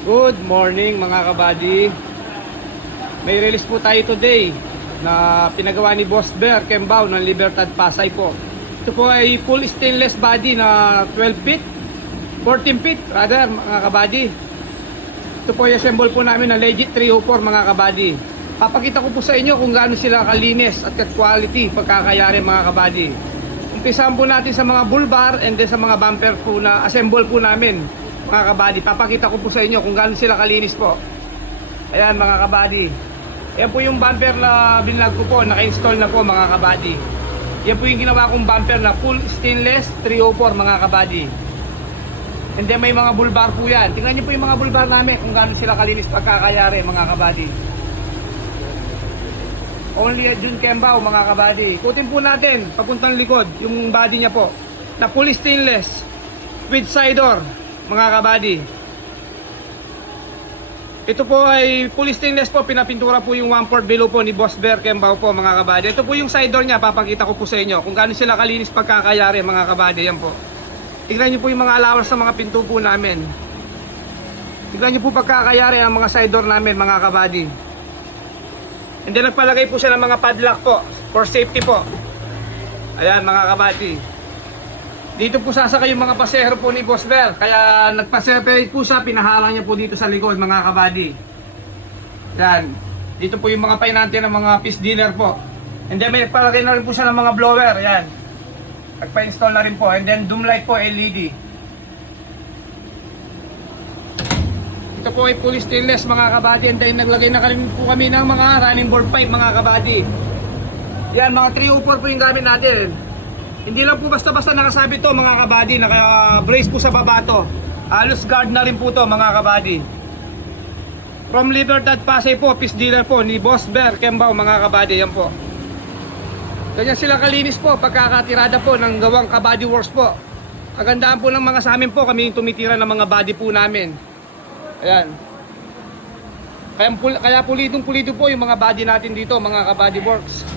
Good morning mga kabady. May release po tayo today na pinagawa ni Boss Bear Kembao ng Libertad Pasay po. Ito po ay full stainless body na 12 feet 14 feet rather mga kabady. Ito po ay assemble po namin na legit 304 mga kabady. Papakita ko po sa inyo kung gaano sila kalinis at quality pagkakayari mga kabady. Umpisahan po natin sa mga bull bar and then sa mga bumper po na assemble po namin mga kabady. Papakita ko po sa inyo kung gaano sila kalinis po. Ayan mga kabady. Yan po yung bumper na binlag ko po, naka-install na po mga kabady. Yan po yung ginawa kong bumper na full stainless 304 mga kabady. And then may mga bull bar po yan. Tingnan niyo po yung mga bull bar namin kung gaano sila kalinis pagkakayari mga kabady. Only at Jun Kembao mga kabady. Ikutin po natin papuntang likod yung body niya po na full stainless with side door mga kabady. Ito po ay full stainless po, pinapintura po yung 1/4 below po ni Boss Bear Kembao po mga kabady. Ito po yung side door niya, papakita ko po sa inyo kung gaano sila kalinis pagkakayari mga kabady. Yan po. Tignan niyo po yung mga allowance sa mga pinto po namin. Tignan niyo po pagkakayari ang mga side door namin mga kabady. And then nagpalagay po siya ng mga padlock po for safety po. Ayan mga kabady. Dito po sasakay yung mga pasahero po ni Boss Bear. Kaya nagpa-separate po siya, pinaharang niya po dito sa likod mga kabady. Yan. Dito po yung mga painante ng mga piece dealer po. And then may nagpalagay na rin po siya ng mga blower. Yan. Nagpa-install na rin po. And then doom light po LED. Ito po ay full stainless mga kabady. And then naglagay na rin po kami ng mga running board pipe mga kabady. Yan, mga 304 po yung gamit natin. Hindi lang po basta-basta nakasabit to mga kabady, naka-brace po sa baba to. Halos guard na rin po to mga kabady. From Libertad Pasay po, piece dealer po ni Boss Bear Kembao mga kabady, yan po. Ganyan sila kalinis po, pagkakatirada po ng gawang kabady works po. Kagandaan po ng mga sa amin po, kami yung tumitira ng mga body po namin. Ayan. Kaya pulitong-pulito po yung mga body natin dito mga kabady works.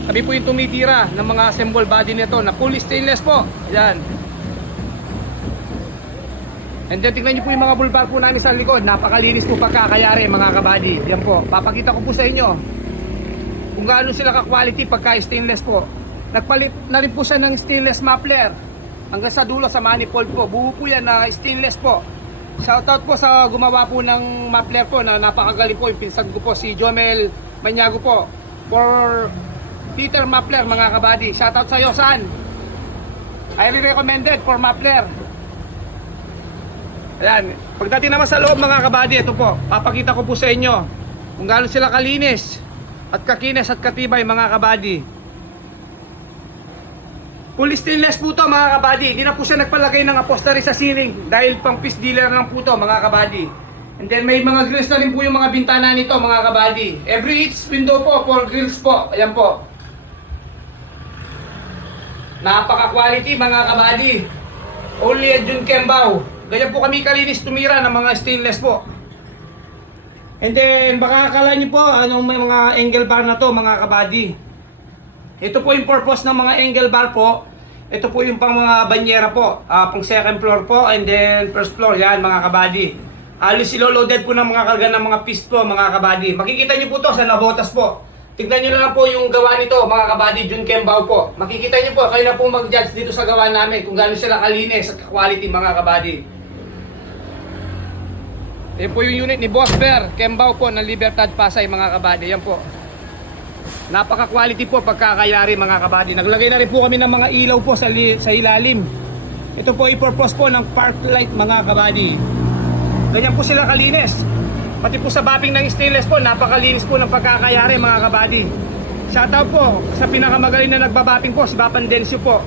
Kami po yung tumitira ng mga assemble body nito na full stainless po. Ayan. And then tingnan nyo po yung mga bull bar po namin sa likod. Napakalinis po pagkakayari mga kabady. Yan po. Papakita ko po sa inyo kung gaano sila ka-quality pagka stainless po. Nagpalit na rin po siya ng stainless muffler. Hanggang sa dulo sa manifold po. Buo po yan na stainless po. Shoutout po sa gumawa po ng muffler po na napakagaling po. Yung pinsan ko po si Jomel Manyago po. For Peter Muffler mga kabady. Shoutout sa iyo, saan? Highly recommended for muffler. Ayan. Pagdating naman sa loob mga kabady, ito po. Papakita ko po sa inyo kung gaano sila kalinis at kakinis at katibay mga kabady. Full stainless po to mga kabady. Hindi na po siya nagpalagay ng upholstery sa ceiling dahil pang piece dealer lang po to mga kabady. And then may mga grills na rin po yung mga bintana nito mga kabady. Every each window po for grills po. Ayan po. Napaka-quality mga kabady. Only at Jun Kembao. Ganyan po kami kalinis tumira ng mga stainless po. And then baka akala nyo po anong may mga angle bar na to mga kabady. Ito po yung purpose ng mga angle bar po. Ito po yung pang mga banyera po. Pang second floor po and then first floor. Yan mga kabady. Alos siloloaded po ng mga karga ng mga piece po mga kabady. Makikita nyo po to sa nabotas po. Tignan nyo na lang po yung gawa nito mga kabady, Jun Kembao po. Makikita nyo po, kayo na po mag-judge dito sa gawa namin kung gaano sila kalinis at quality mga kabady. Yan po yung unit ni Boss Bear Kembao po ng Libertad Pasay mga kabady. Yan po. Napaka-quality po pagkakayari mga kabady. Naglagay na rin po kami ng mga ilaw po sa ilalim. Ito po i-purpose po ng park light mga kabady. Ganyan po sila kalinis. Pati po sa bapping ng stainless po, napakalinis po ng pagkakayari mga kabady. Shoutout po sa pinakamagaling na nagbabapping po, si Bapandencio po.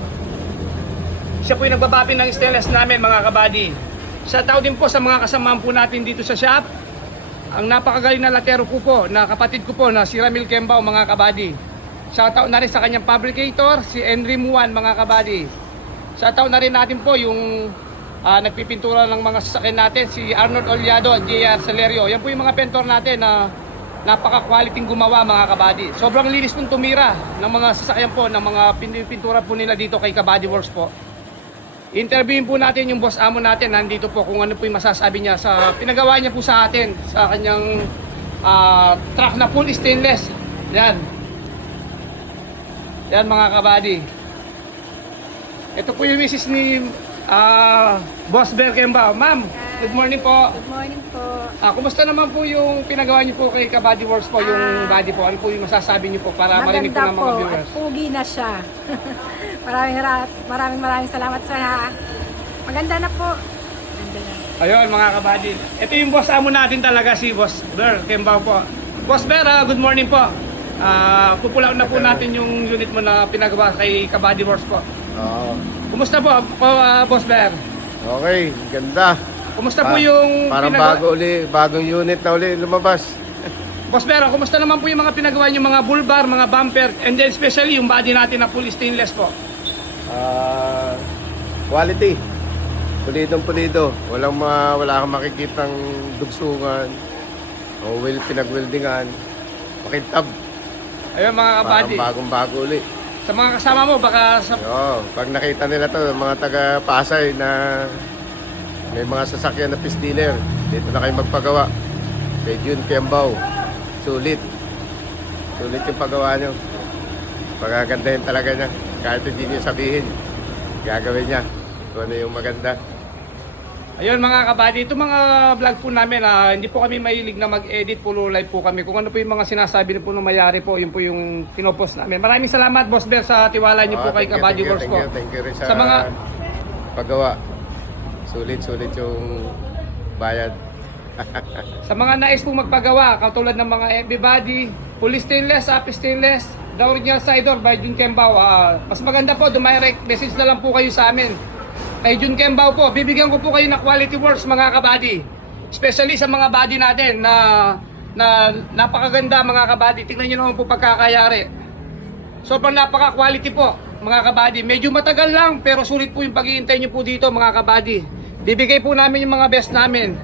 Siya po yung nagbabapping ng stainless namin mga kabady. Shoutout din po sa mga kasamahan po natin dito sa shop. Ang napakagaling na latero po na kapatid ko po na si Ramil Kembao mga kabady. Shoutout na rin sa kanyang fabricator, si Henry Muan mga kabady. Shoutout na rin natin po yung nagpipintura ng mga sasakyan natin, si Arnold Oliado at JR Celerio. Yan po yung mga pentor natin na napaka-quality gumawa mga kabady. Sobrang linis pong tumira ng mga sasakyan po, ng mga pintura po nila dito kay Kabady Works po. Interviewin po natin yung boss amo natin. Nandito po kung ano po yung masasabi niya sa pinagawa niya po sa atin sa kanyang truck na full stainless. Yan. Yan mga kabady. Ito po yung misis ni Boss Bear Kembao. Ma'am, good morning po. Good morning po. Kumusta naman po yung pinagawa niyo po kay Kabady Works po, yung body po? Ano po yung masasabi niyo po para marinig po ng mga Maganda viewers? po at pugi na siya. maraming salamat sa maganda na po. Maganda na. Ayun mga kabady. Ito yung boss amo natin talaga, si Boss Bear Kembao po. Boss Bear, good morning po. Pupulaon na po natin yung unit mo na pinagawa kay Kabady Works po. Oo. Kumusta po, Boss Bear? Okay, ganda. Kumusta po yung Parang bagong unit na uli lumabas. Boss Bear, kumusta naman po yung mga pinagawa niyo, mga bull bar, mga bumper, and then especially yung body natin na full stainless po? Quality. Pulidong-pulido. Wala kang makikitang dugsungan. O pinag-weldingan. Makintab. Ayun mga kabady. Parang bagong-bago uli. Sa mga kasama mo, baka sa... Oo, pag nakita nila to, mga taga Pasay na may mga sasakyan na piece dealer, dito na kayo magpagawa. Kay Jun Kembao. Sulit. Sulit yung paggawa nyo. Pagagandahin talaga niya. Kahit hindi niyo sabihin, gagawin niya. Kung ano yung maganda. Ayun mga kabady, ito mga vlog po namin, hindi po kami mahilig na mag-edit, puro live po kami. Kung ano po yung mga sinasabi po ng mayari po, yun po yung pinopost namin. Maraming salamat Boss Bear sa tiwala niyo po kay Kabady Works po. Thank you rin Sa mga... paggawa. Sulit yung bayad. Sa mga nais pong magpagawa, katulad ng mga FB body, full stainless, up stainless, the original side door by Jun Kembao. Mas maganda po, dumirect message na lang po kayo sa amin. Kay Jun Kembao po, bibigyan ko po kayo ng quality works mga kabady. Especially sa mga body natin na napakaganda mga kabady. Tingnan nyo naman po pagkakayari. Sobrang napaka-quality po mga kabady. Medyo matagal lang pero sulit po yung pag-iintay nyo po dito mga kabady. Bibigay po namin yung mga best namin.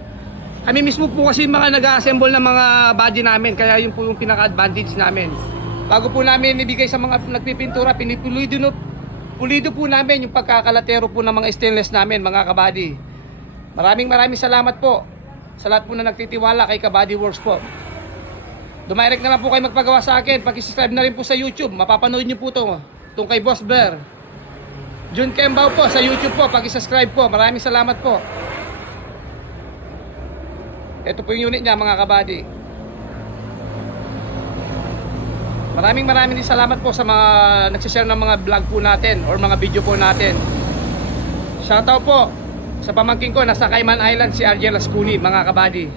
Kami mismo po kasi mga nag-assemble ng mga body namin, kaya yun po yung pinaka-advantage namin. Bago po namin ibigay sa mga nagpipintura, pulido po namin yung pagkakalatero po ng mga stainless namin mga kabady. Maraming salamat po sa lahat po na nagtitiwala kay Kabady Works po. Dumirect na lang po kayo magpagawa sa akin, pag-subscribe na rin po sa YouTube, mapapanood nyo po itong kay Boss Bear. Jun Kembao po sa YouTube po, pag-subscribe po. Maraming salamat po. Ito po yung unit niya mga kabady. Maraming din salamat po sa mga nagsishare ng mga vlog po natin or mga video po natin. Shoutout po sa pamangkin ko nasa Cayman Island, si Argel Ascuni mga kabady.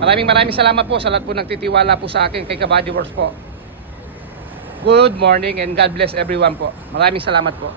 Maraming salamat po sa lahat po nagtitiwala po sa akin kay Kabady Works po. Good morning and God bless everyone po. Maraming salamat po.